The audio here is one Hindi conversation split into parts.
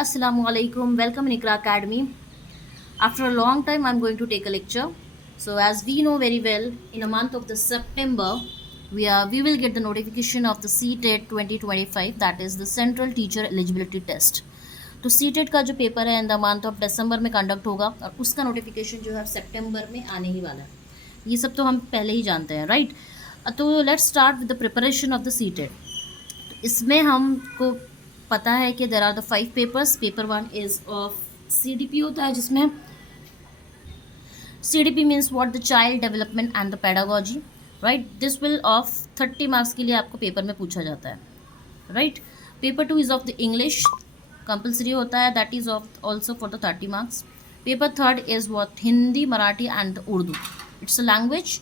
Assalamualaikum. Welcome in Ikra Academy. After a long time, I'm going to take a lecture. So, as we know very well, in the month of the September, we will get the notification of the CTET 2025, that is the Central Teacher Eligibility Test. तो CTET का जो पेपर है in the month of December में कंडक्ट होगा और उसका नोटिफिकेशन जो है सितंबर में आने ही वाला है. ये सब तो हम पहले ही जानते हैं, राइट. तो let's start with the preparation of the CTET. इसमें हमको पता है कि there are the 5 papers. Paper 1 is of CDP होता है, जिसमें CDP means what the child development and the pedagogy, right. This will of 30 marks के लिए आपको पेपर में पूछा जाता है, right. Paper 2 is of the English, compulsory होता है, that is of also for the 30 marks. Paper 3 is what Hindi, Marathi and Urdu. It's a language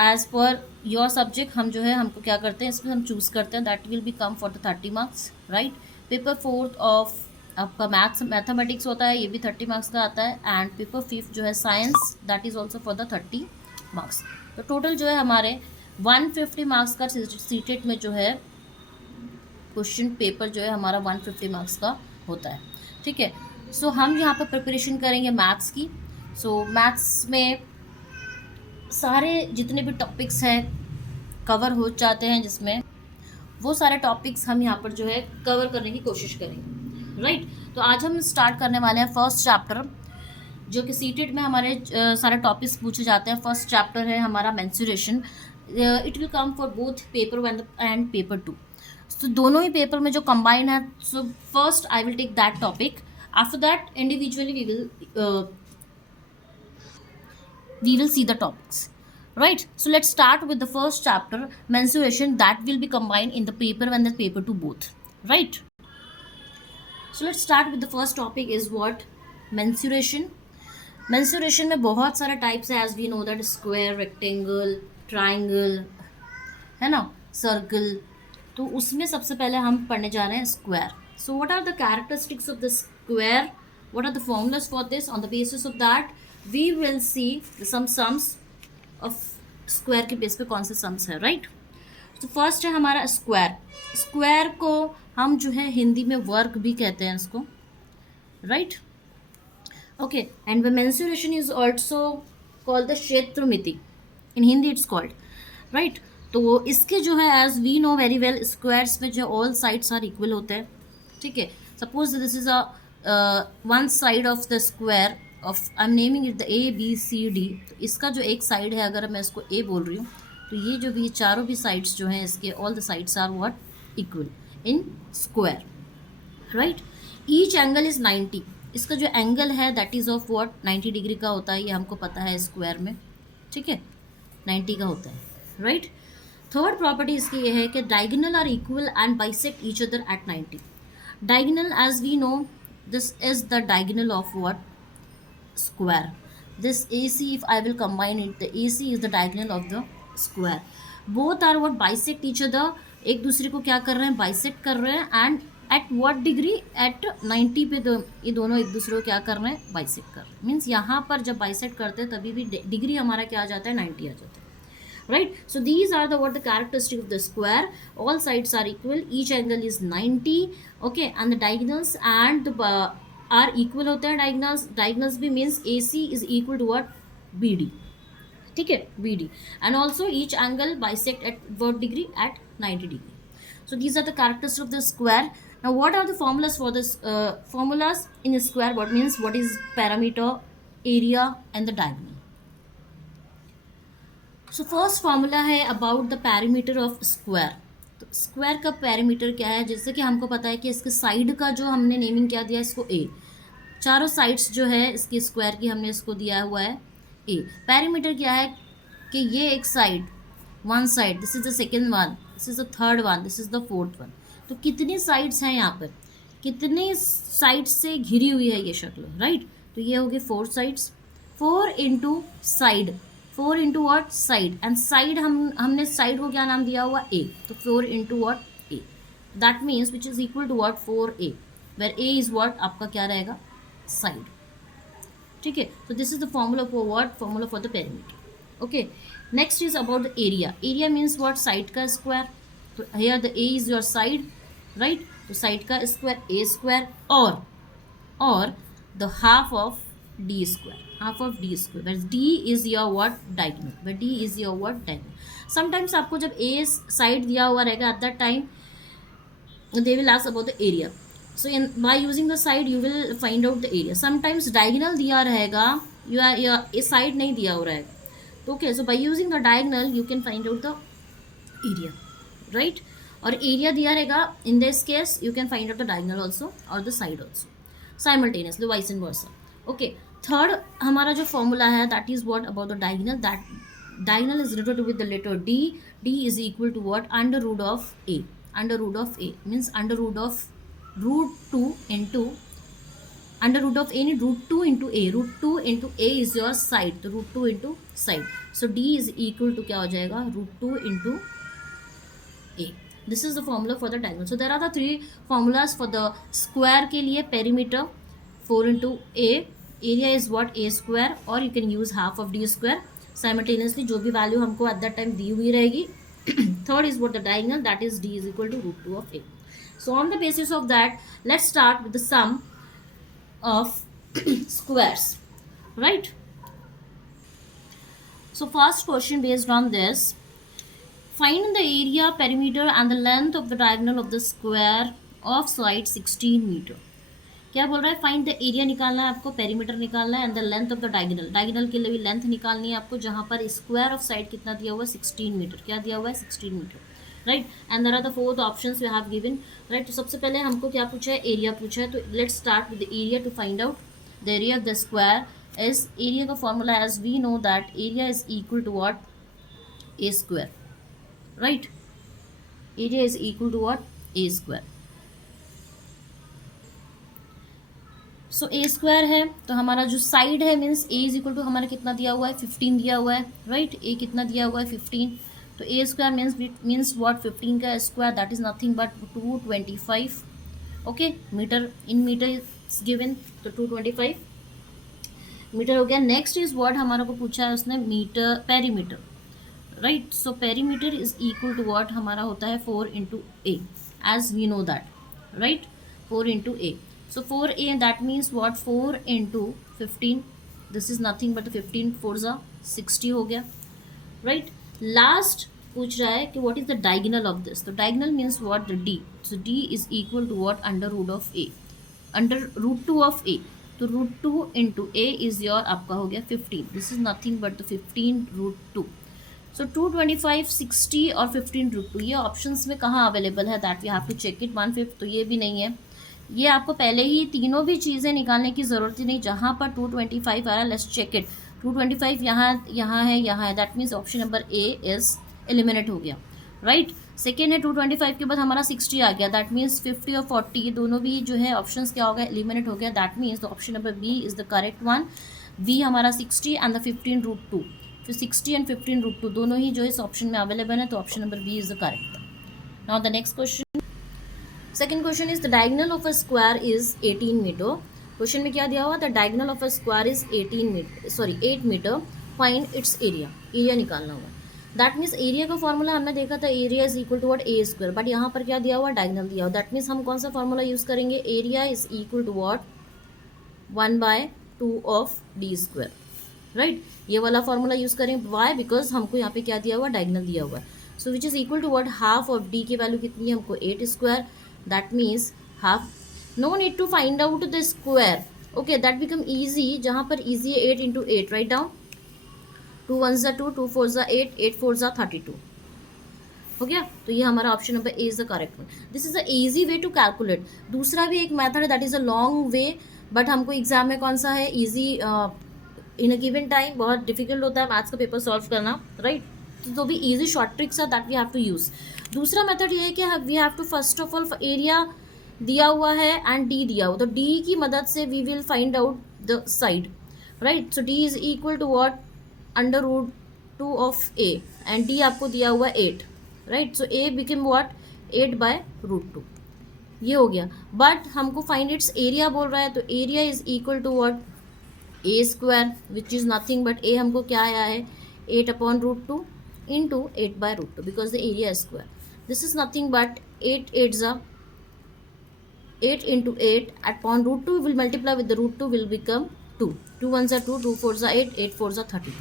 as per your subject. हम जो है हमको क्या करते हैं, इसमें हम चूज़ करते हैं, that will be come for the 30 marks, right. Paper 4 of आपका मैथमेटिक्स होता है, ये भी 30 मार्क्स का आता है. एंड पेपर 5 जो है science, that is also for the 30 marks. तो टोटल जो है हमारे 150 मार्क्स का सीटेट में जो है क्वेश्चन पेपर जो है हमारा 150 मार्क्स का होता है, ठीक है. सो हम यहाँ पर प्रिपरेशन करेंगे मैथ्स की. सो मैथ्स में सारे जितने भी टॉपिक्स हैं कवर हो जाते हैं, जिसमें वो सारे टॉपिक्स हम यहाँ पर जो है कवर करने की कोशिश करेंगे, राइट. तो आज हम स्टार्ट करने वाले हैं फर्स्ट चैप्टर, जो कि सीटेट में हमारे सारे टॉपिक्स पूछे जाते हैं. फर्स्ट चैप्टर है हमारा menstruation. It will come for both paper 1 and paper 2. तो दोनों ही पेपर में जो कंबाइन है. So first I will take that topic. After that individually we will see the topics, right. So let's start with the first chapter, menstruation, that will be combined in the paper 1 and paper 2 both, right. So let's start with the first topic is what menstruation. menstruation में बहुत सारे टाइप्स है, as we know that square, rectangle, triangle, है ना, सर्कल. तो उसमें सबसे पहले हम पढ़ने जा रहे हैं square. So what are the characteristics of the square, what are the formulas for this? On the basis of that we will see some sums of square के बेस पे कौन से sums है, right. तो फर्स्ट है हमारा स्क्वायर. स्क्वायर को हम जो है हिंदी में वर्ग भी कहते हैं इसको, right. Okay. And the mensuration is also called the kshetramiti, in Hindi it's called, right. तो इसके जो है as we know very well, squares में जो ऑल साइड्स आर इक्वल होते हैं, ठीक है. Suppose this is a one side of the square of, I am naming it the ABCD. तो इसका जो एक साइड है, अगर मैं इसको A बोल रही हूँ, तो ये जो भी चारों भी साइड्स जो हैं इसके, all the sides are what equal in square, right. Each angle is 90. इसका जो एंगल है that is of what 90 degree का होता है, ये हमको पता है स्क्वायर में, ठीक है, 90 का होता है, राइट. थर्ड प्रॉपर्टी इसकी ये है कि diagonal are equal and bisect each other at 90. Diagonal as we know, this is the diagonal of what square. This AC, if I will combine it, the AC is the diagonal of the square. Both are what bisect each other. एक दूसरे को क्या कर रहे हैं, बाइसेक्ट कर रहे हैं. And at what degree, at 90 पे. ये दोनों एक दूसरे को क्या कर रहे हैं, बाइसेक्ट कर रहे हैं. मीन्स यहाँ पर जब बाइसेक्ट करते हैं तभी भी डिग्री हमारा क्या आ जाता है, 90 आ जाता है, right. So these are the what the characteristic of the square. All sides are equal, each angle is 90, okay. And the diagonals and the are equal होते हैं. डायगोनल्स भी means AC is equal to what BD, ठीक है, BD. And also each angle bisect at what degree, at 90 degree. So these are the characteristics of the square. Now what are the formulas for this formulas in square. What means, what is parameter, area and the diagonal. So first formula है about the parameter of square. तो स्क्वायर का पैरामीटर क्या है, जैसे कि हमको पता है कि इसके साइड का जो हमने नेमिंग क्या दिया इसको A. चारों साइड्स जो है इसकी स्क्वायर की हमने इसको दिया हुआ है A. पैरामीटर क्या है कि ये एक side, one side, this is the second one, this is the third one, this is the fourth one. तो कितनी साइड्स हैं यहाँ पर, कितनी साइड्स से घिरी हुई है ये शक्ल, राइट. तो ये हो गए 4 sides. 4 into side, 4 into what side. And side हमने साइड को क्या नाम दिया हुआ A. तो 4 into what A, that means which is equal to what 4A, where A is what आपका क्या रहेगा, साइड, ठीक है. तो this is the formula for what, formula for the perimeter, okay. Next is about the area. Area means what, side का स्क्वायर. तो here the A is your side, right. तो साइड का स्क्वायर ए स्क्वायर और the half of D square, half of D square, where d is your what diagonal, where d is your what diagonal. Sometimes आपको जब a साइड दिया हुआ रहेगा at that time they will ask about the area, so by using the side you will find out the area. Sometimes diagonal दिया रहेगा या a side नहीं दिया हो रहेगा, तो okay, so by using the diagonal you can find out the area, right? और area दिया रहेगा, in this case you can find out the diagonal also or the side also simultaneously, vice versa. Okay, third हमारा जो formula है that is what about the diagonal, that diagonal is related with the letter d. D is equal to what? Under root of a. Under root of a means under root of root 2 into under root of a root 2 into a. Root 2 into a is your side, तो root 2 into side, so d is equal to क्या हो जाएगा? root 2 into a. This is the formula for the diagonal. So there are the three formulas for the square के लिए. Perimeter 4 into a, area is what? A square, or you can use half of d square. Simultaneously जो भी value हमको at that time दी हुई रहेगी. Third is what? The diagonal, that is d is equal to root 2 of a. So on the basis of that, let's start with the sum of squares, right? So first question based on this, find the area, perimeter and the length of the diagonal of the square of side 16 meter. क्या बोल रहा है? फाइंड द एरिया निकालना है आपको, पेरीमीटर निकालना है, and the length of the diagonal, diagonal के लिए भी लेंथ निकालनी है आपको, जहाँ पर स्क्वायर ऑफ साइड कितना दिया हुआ है? 16 मीटर. क्या दिया हुआ है? 16 meter, right? And there are the fourth options we have given, right? तो सबसे पहले हमको क्या पूछा है? एरिया पूछा है. तो let's start with the area to find out the area of the square. Is area का formula as we know that area is equal to what? A square, right? Area is equal to what? A square. So a square है, तो हमारा जो साइड है means a is equal to हमारा कितना दिया हुआ है? 15 दिया हुआ है, राइट? ए कितना दिया हुआ है? 15. तो ए स्क्वायर मीन्स व्हाट? 15 का square, that is nothing but 225. Okay, meter in meter is given, तो 225 मीटर हो गया. नेक्स्ट इज व्हाट हमारा को पूछा है उसने? Meter, perimeter, right? So perimeter is equal to what हमारा होता है? 4 into a, as we know that, right? 4 into a. So 4a, that means what? 4 into 15. This is nothing but 15 4s are 60 हो गया, right? Last पूछ रहा है कि what is the diagonal of this? तो diagonal means what? The d. So d is equal to what? Under root of a. Under root 2 of a. तो root 2 into a is your आपका हो गया 15. This is nothing but the 15 root 2. So 225, 60 और 15 root 2 ये ऑप्शंस में कहाँ अवेलेबल है? That we have to check it. 1/5 तो ये भी नहीं है. ये आपको पहले ही तीनों भी चीज़ें निकालने की ज़रूरत ही नहीं. जहाँ पर 225 आ रहा है, लेट्स चेक इट. 225 यहाँ है, that means option number A is eliminate हो गया, राइट? सेकेंड है 225 के बाद हमारा 60 आ गया, दैट मीन्स 50 और 40 दोनों भी जो है ऑप्शंस क्या हो गया? एलिमिनेट हो गया. That means option number B is the correct one. B हमारा 60 एंड द 15 रूट 2. फिर 60 एंड 15 रूट 2 दोनों ही जो इस ऑप्शन में अवेलेबल है, तो option number B is the correct. Now the next question. Second question is the diagonal of a square is 18 meter. Question में क्या दिया हुआ? The diagonal of a square is 8 meter. Find its area. Area निकालना हुआ. दैट मीन्स एरिया का फॉर्मूला हमने देखा था, area is equal to what? A square. But यहाँ पर क्या दिया हुआ? डायगोनल दिया हुआ. दैट मीन्स हम कौन सा फॉर्मूला यूज़ करेंगे? Area is equal to what? 1/2 of D square, right? ये वाला फॉर्मूला यूज़ करें. वाई? बिकॉज हमको यहाँ पे क्या दिया हुआ? डायगोनल दिया हुआ है. So which is equal to what? Half of D की वैल्यू कितनी है हमको? 8 square. That means half. No need to find out the square. Okay, that become easy. जहाँ पर easy है 8 into 8. Write down. 2 1s are 2, 2 4s are 8, 8 4s are 32. हो गया. तो ये हमारा option number A is the correct one. This is a easy way to calculate. दूसरा भी एक मेथड है, that is a long way, but हमको एग्जाम में कौन सा है? Easy in a given time. बहुत डिफिकल्ट होता है मैथ्स का पेपर सॉल्व करना, राइट? तो भी इजी शॉर्ट ट्रिक्स है that we have to use. दूसरा मेथड ये है कि we have to first of all area दिया हुआ है एंड डी दिया हुआ, तो डी की मदद से we will find out the side, right? So D is equal to what? Under root 2 of a, and D आपको दिया हुआ 8, right? So a become what? 8/√2. ये हो गया. बट हमको फाइंड इट्स एरिया बोल रहा है, तो area is equal to what? A square, which is nothing but a हमको क्या आया है? 8/√2 into 8/√2 because the area is square. This is nothing but 8 8s are 8 into 8 upon root 2 will multiply with the root 2 will become 2. 2 ones are 2, 2 fours are 8, 8 fours are 32.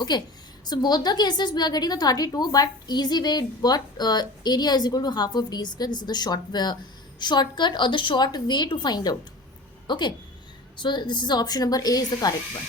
Okay, so both the cases we are getting the 32, but easy way, what area is equal to half of d square. This is the shortcut or the short way to find out. Okay, so this is option number A is the correct one.